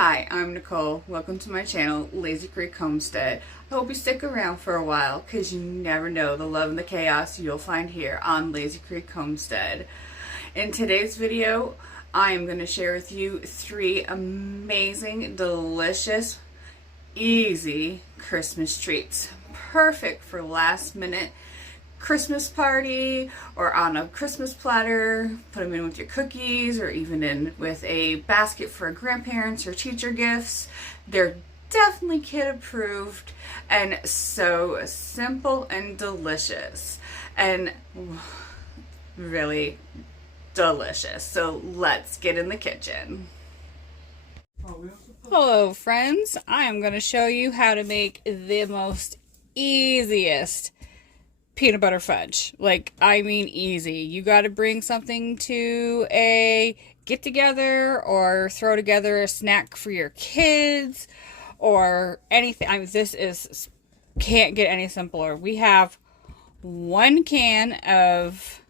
Hi, I'm Nicole. Welcome to my channel, Lazy Creek Homestead. I hope you stick around for a while because you never know the love and the chaos you'll find here on Lazy Creek Homestead. In today's video, I am going to share with you 3 amazing, delicious, easy Christmas treats. Perfect for last minute Christmas party or on a Christmas platter. Put them in with your cookies or even in with a basket for grandparents or teacher gifts. They're definitely kid approved and so simple and delicious and really delicious. So let's get in the kitchen. Hello friends, I am going to show you how to make the most easiest peanut butter fudge. Like, I mean easy. You got to bring something to a get together or throw together a snack for your kids or anything. I mean, this is, can't get any simpler. We have 1 can of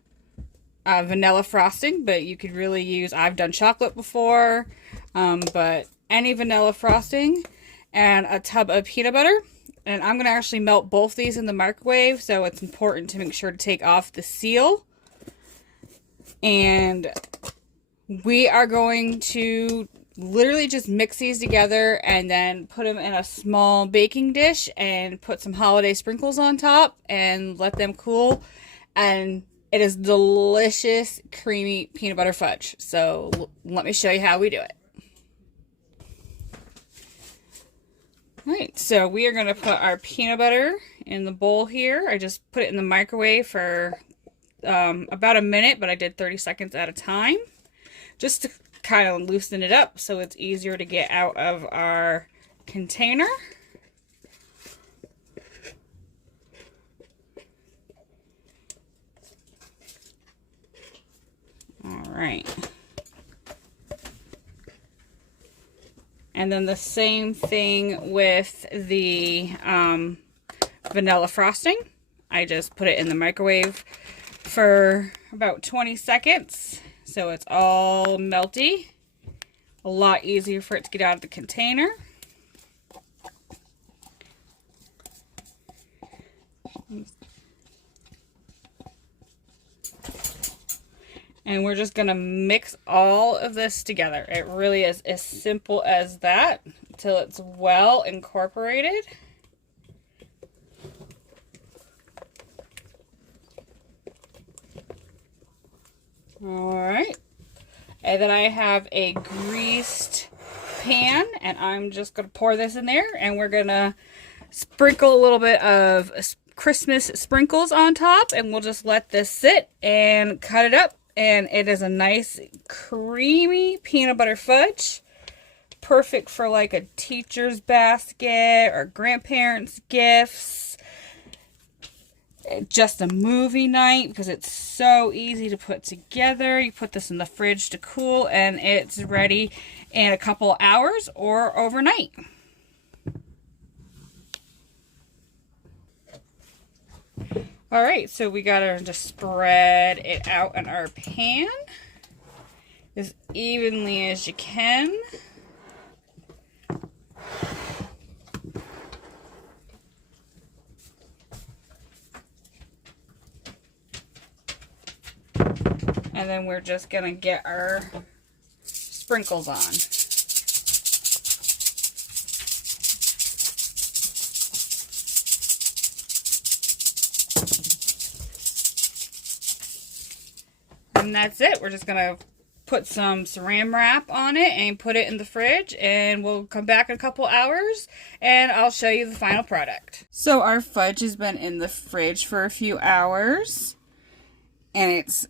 vanilla frosting, but you could really use, I've done chocolate before, but any vanilla frosting, and a tub of peanut butter. And I'm going to actually melt both these in the microwave, so it's important to make sure to take off the seal. And we are going to literally just mix these together and then put them in a small baking dish and put some holiday sprinkles on top and let them cool. And it is delicious, creamy peanut butter fudge. So let me show you how we do it. Alright, so we are going to put our peanut butter in the bowl here. I just put it in the microwave for about a minute, but I did 30 seconds at a time. Just to kind of loosen it up so it's easier to get out of our container. Alright. And then the same thing with the vanilla frosting. I just put it in the microwave for about 20 seconds. So it's all melty. A lot easier for it to get out of the container. And we're just going to mix all of this together. It really is as simple as that until it's well incorporated. Alright. And then I have a greased pan, and I'm just going to pour this in there, and we're going to sprinkle a little bit of Christmas sprinkles on top, and we'll just let this sit and cut it up. And it is a nice, creamy peanut butter fudge. Perfect for like a teacher's basket or grandparents' gifts. Just a movie night because it's so easy to put together. You put this in the fridge to cool and it's ready in a couple hours or overnight. Alright, so we gotta just spread it out in our pan as evenly as you can. And then we're just gonna get our sprinkles on. And that's it. We're just going to put some saran wrap on it and put it in the fridge, and we'll come back in a couple hours and I'll show you the final product. So our fudge has been in the fridge for a few hours and it's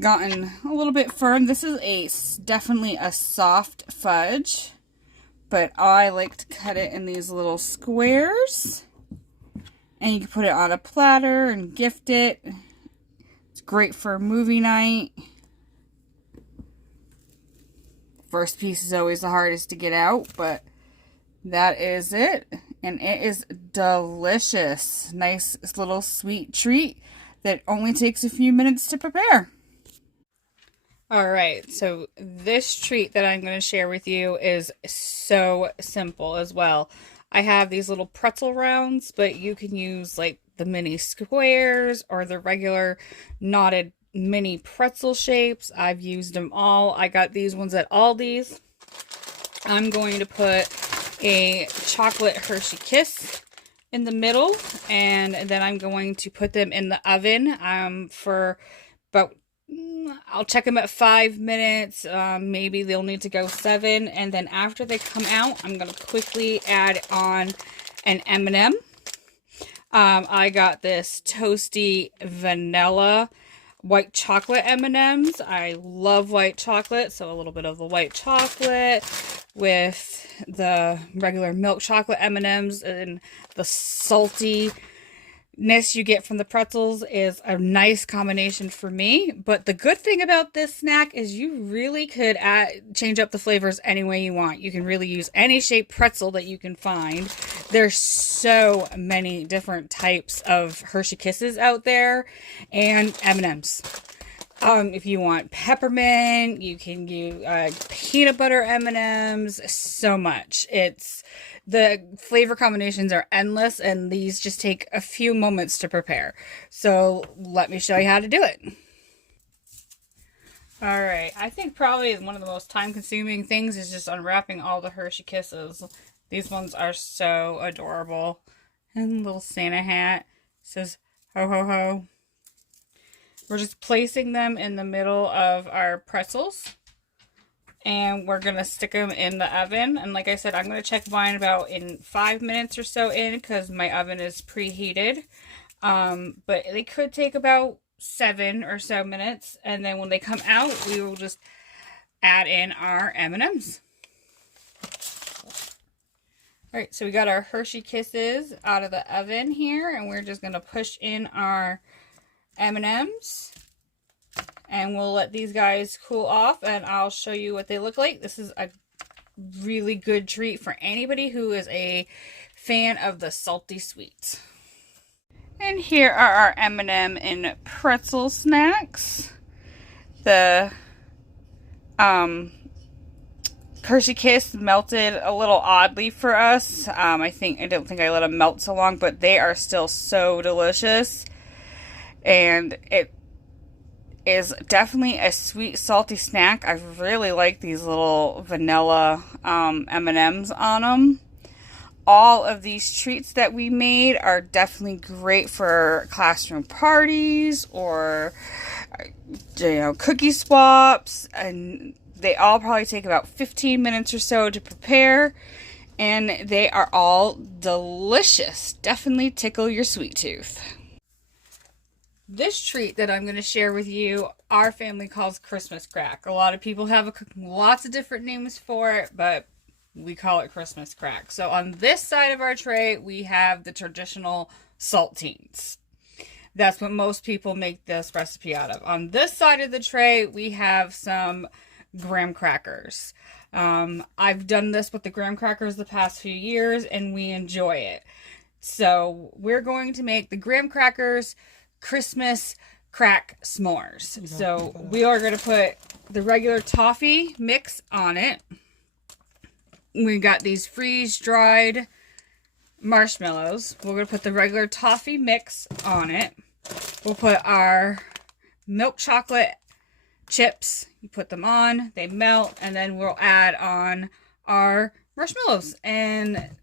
gotten a little bit firm. This is definitely a soft fudge, but I like to cut it in these little squares, and you can put it on a platter and gift it. Great for a movie night. First piece is always the hardest to get out, but that is it. And it is delicious. Nice little sweet treat that only takes a few minutes to prepare. All right, so this treat that I'm going to share with you is so simple as well. I have these little pretzel rounds, but you can use like the mini squares or the regular knotted mini pretzel shapes. I've used them all. I got these ones at Aldi's. I'm going to put a chocolate Hershey Kiss in the middle, and then I'm going to put them in the oven for about I'll check them at 5 minutes. Maybe they'll need to go 7. And then after they come out, I'm going to quickly add on an M&M. I got this toasty vanilla white chocolate M&Ms. I love white chocolate, so a little bit of the white chocolate with the regular milk chocolate M&Ms, and the saltiness you get from the pretzels is a nice combination for me. But the good thing about this snack is you really could change up the flavors any way you want. You can really use any shaped pretzel that you can find. There's so many different types of Hershey Kisses out there, and M&Ms. If you want peppermint, you can use peanut butter M&Ms, so much. The flavor combinations are endless, and these just take a few moments to prepare. So let me show you how to do it. All right, I think probably one of the most time-consuming things is just unwrapping all the Hershey Kisses. These ones are so adorable. And little Santa hat says ho ho ho. We're just placing them in the middle of our pretzels, and we're gonna stick them in the oven. And like I said, I'm gonna check mine about in 5 minutes or so in, because my oven is preheated. But they could take about 7 or so minutes, and then when they come out, we will just add in our M&Ms. All right, so we got our Hershey Kisses out of the oven here, and we're just gonna push in our M&Ms, and we'll let these guys cool off, and I'll show you what they look like. This is a really good treat for anybody who is a fan of the salty sweets. And here are our M&M and pretzel snacks. The Hershey Kiss melted a little oddly for us. I don't think I let them melt so long, but they are still so delicious. And it is definitely a sweet, salty snack. I really like these little vanilla M&Ms on them. All of these treats that we made are definitely great for classroom parties or, cookie swaps. And they all probably take about 15 minutes or so to prepare. And they are all delicious. Definitely tickle your sweet tooth. This treat that I'm going to share with you, our family calls Christmas crack. A lot of people have lots of different names for it, but we call it Christmas crack. So on this side of our tray, we have the traditional saltines. That's what most people make this recipe out of. On this side of the tray, we have some graham crackers. I've done this with the graham crackers the past few years, and we enjoy it. So we're going to make the graham crackers Christmas crack s'mores. So we are going to put the regular toffee mix on it. We got these freeze-dried marshmallows. We're going to put the regular toffee mix on it. We'll put our milk chocolate chips. You put them on, they melt, and then we'll add on our marshmallows. And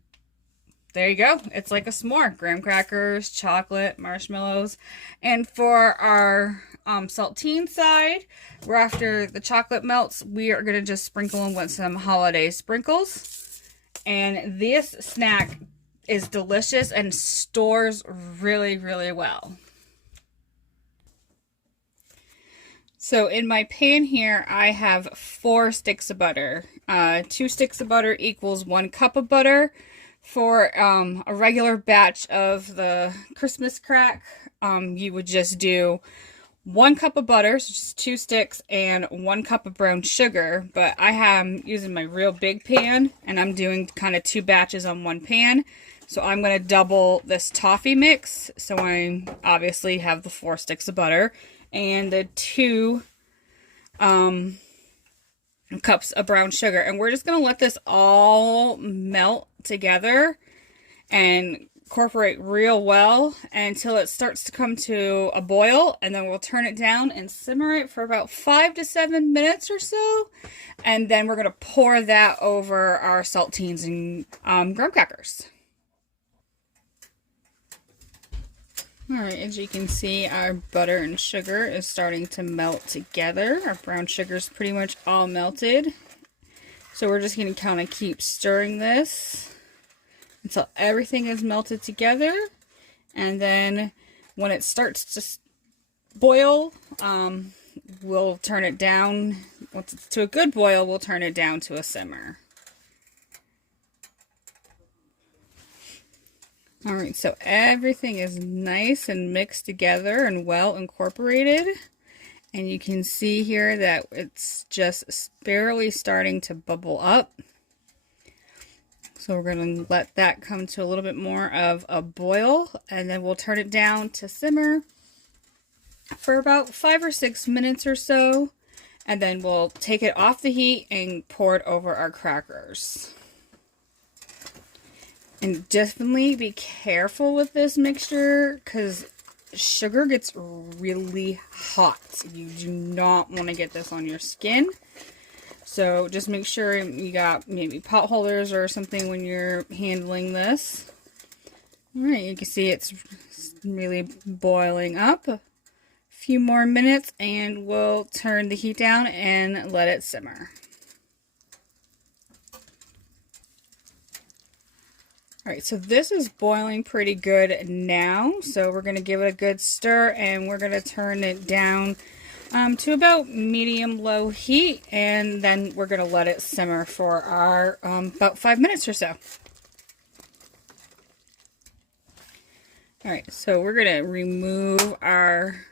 there you go. It's like a s'more. Graham crackers, chocolate, marshmallows. And for our saltine side, where after the chocolate melts, we are going to just sprinkle them with some holiday sprinkles. And this snack is delicious and stores really, really well. So in my pan here, I have 4 sticks of butter. 2 sticks of butter equals 1 cup of butter. For a regular batch of the Christmas crack, you would just do 1 cup of butter, so just 2 sticks, and 1 cup of brown sugar. But I am using my real big pan, and I'm doing kind of 2 batches on 1 pan. So I'm going to double this toffee mix. So I obviously have the 4 sticks of butter and the 2 cups of brown sugar. And we're just going to let this all melt together and incorporate real well until it starts to come to a boil, and then we'll turn it down and simmer it for about 5 to 7 minutes or so, and then we're going to pour that over our saltines and graham crackers. Alright, as you can see, our butter and sugar is starting to melt together. Our brown sugar is pretty much all melted, so we're just going to kind of keep stirring this until everything is melted together, and then when it starts to boil, we'll turn it down. Once it's to a good boil, we'll turn it down to a simmer. Alright, so everything is nice and mixed together and well incorporated, and you can see here that it's just barely starting to bubble up. So we're going to let that come to a little bit more of a boil, and then we'll turn it down to simmer for about 5 or 6 minutes or so, and then we'll take it off the heat and pour it over our crackers. And definitely be careful with this mixture because sugar gets really hot. You do not want to get this on your skin. So just make sure you got maybe pot holders or something when you're handling this. Alright, you can see it's really boiling up. A few more minutes and we'll turn the heat down and let it simmer. Alright, so this is boiling pretty good now. So we're going to give it a good stir and we're going to turn it down to about medium-low heat, and then we're going to let it simmer for our about 5 minutes or so. Alright, so we're going to remove our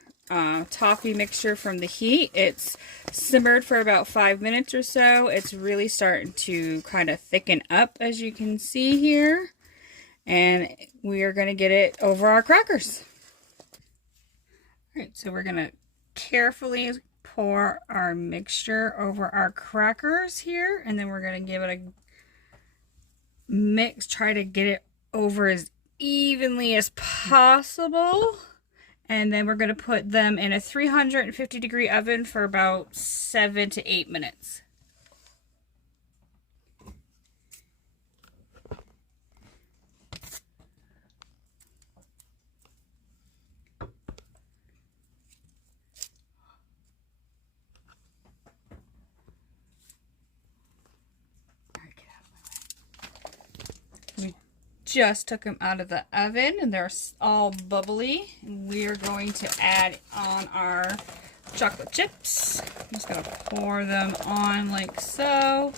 toffee mixture from the heat. It's simmered for about 5 minutes or so. It's really starting to kind of thicken up, as you can see here, and we are going to get it over our crackers. Alright, so we're going to carefully pour our mixture over our crackers here, and then we're going to give it a mix, try to get it over as evenly as possible, and then we're going to put them in a 350-degree oven for about 7 to 8 minutes. Just took them out of the oven and they're all bubbly. We're going to add on our chocolate chips. I'm just going to pour them on like so,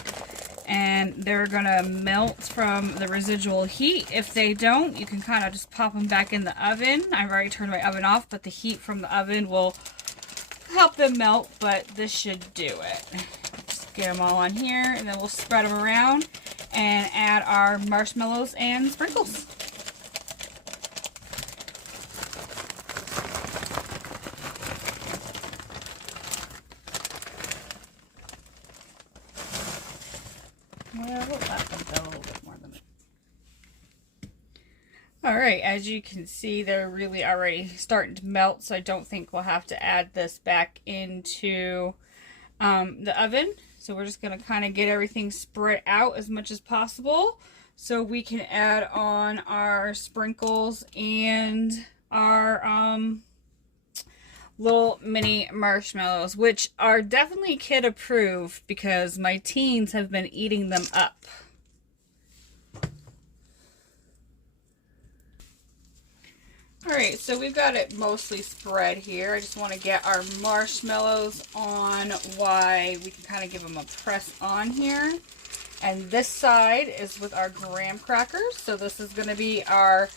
and they're going to melt from the residual heat. If they don't, you can kind of just pop them back in the oven. I've already turned my oven off, but the heat from the oven will help them melt, but this should do it. Just get them all on here, and then we'll spread them around and add our marshmallows and sprinkles. Well, we'll let them go a little bit more than that. Alright, as you can see, they're really already starting to melt, so I don't think we'll have to add this back into the oven. So we're just going to kind of get everything spread out as much as possible so we can add on our sprinkles and our little mini marshmallows, which are definitely kid approved because my teens have been eating them up. Alright, so we've got it mostly spread here. I just want to get our marshmallows on while we can kind of give them a press on here. And this side is with our graham crackers. So this is going to be our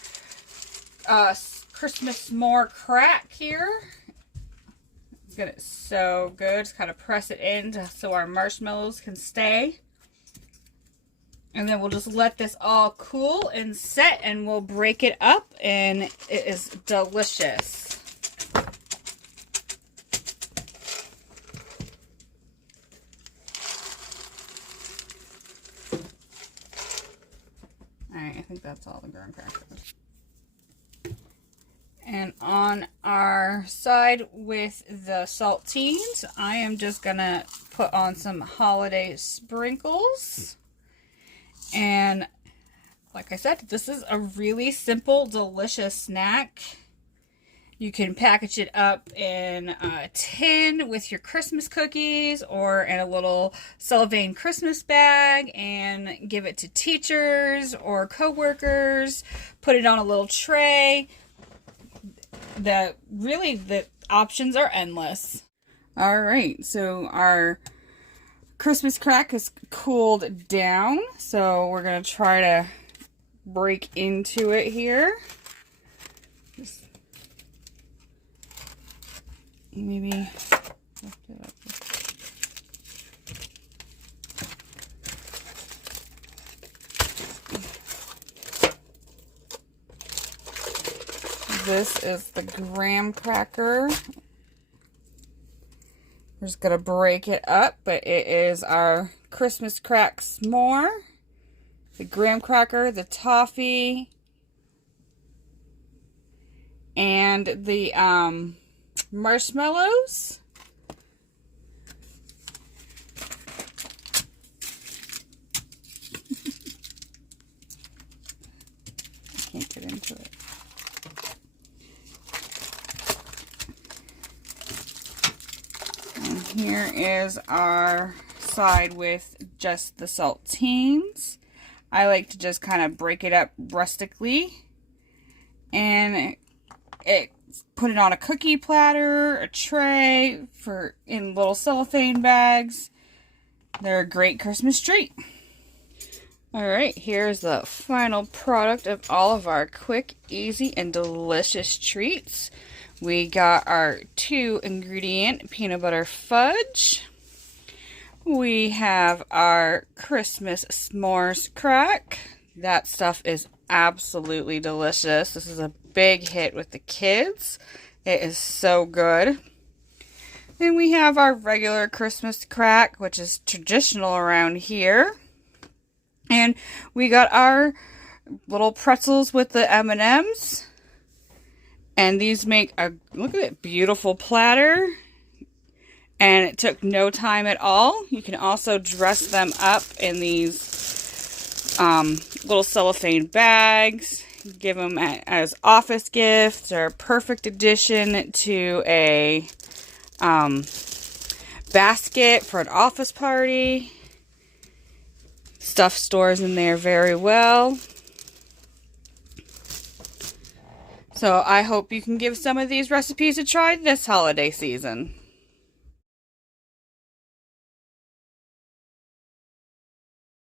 Christmas s'more crack here. It's going to so good. Just kind of press it in so our marshmallows can stay. And then we'll just let this all cool and set, and we'll break it up, and it is delicious. think that's all the graham crackers. And on our side with the saltines, I am just gonna put on some holiday sprinkles. And like I said, this is a really simple, delicious snack. You can package it up in a tin with your Christmas cookies or in a little cellophane Christmas bag and give it to teachers or coworkers. Put it on a little tray. The options are endless. All right, so our Christmas crack has cooled down, so we're gonna try to break into it here. Just maybe lift it up. This is the graham cracker. We're just going to break it up, but it is our Christmas crack s'more, the graham cracker, the toffee, and the marshmallows. I can't get into it. And here is our side with just the saltines. I like to just kind of break it up rustically and put it on a cookie platter, a tray in little cellophane bags. They're a great Christmas treat. Alright, here's the final product of all of our quick, easy, and delicious treats. We got our 2-ingredient peanut butter fudge. We have our Christmas s'mores crack. That stuff is absolutely delicious. This is a big hit with the kids. It is so good. Then we have our regular Christmas crack, which is traditional around here. And we got our little pretzels with the M&Ms. And these make a, look at it, beautiful platter. And it took no time at all. You can also dress them up in these little cellophane bags. Give them as office gifts or a perfect addition to a basket for an office party. Stuff stores in there very well. So I hope you can give some of these recipes a try this holiday season.